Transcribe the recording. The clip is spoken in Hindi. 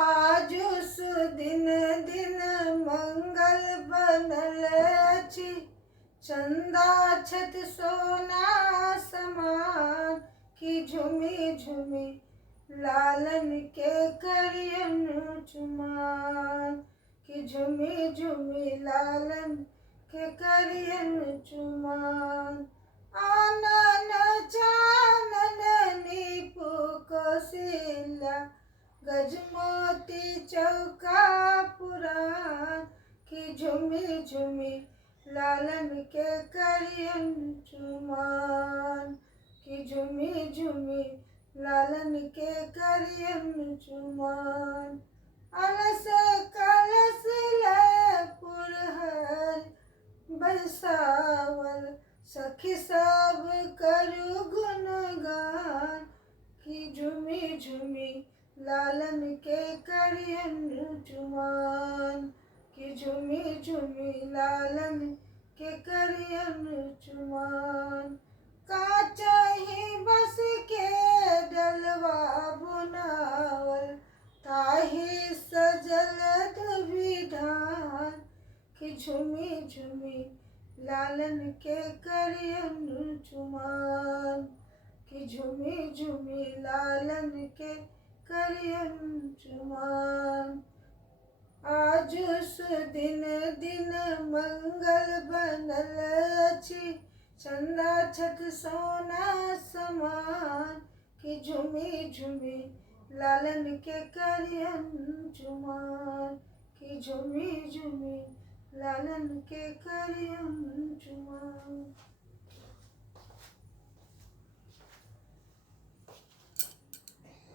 आज सुदिन दिन मंगल बनल अछि, चंदा छत सोना समान। कि झुमी झुमी लालन के करियन चुमान, कि झुमी झुमी लालन के करियन चुमान। आनन चानन नीपु कौशल्या, गजमोती चौका पुराण। कि झुमी झुमी लालन के करियन चुमान, कि झुमी झुमी लालन के करियन चुमान। अलस कलश लय पुरहर बैसावल, सखी सब करू गुणगान। कि झुमी झुमी लालन के करियन चुमान, कि झुमी झुमी लालन के करियन चुमान। काचहि बस के डलवा बुनावल, ताहि सजल दुविधान। कि झुमी झुमी लालन के करियन चुमान, कि झुमी झुमी लालन के करियन चुमान। आज सुदिन दिन मंगल बनल अछि, चंदा छत सोना समान। कि झुमी झुमी लालन के करियन चुमान, कि झुमी झुमी लालन के करियन चुमान।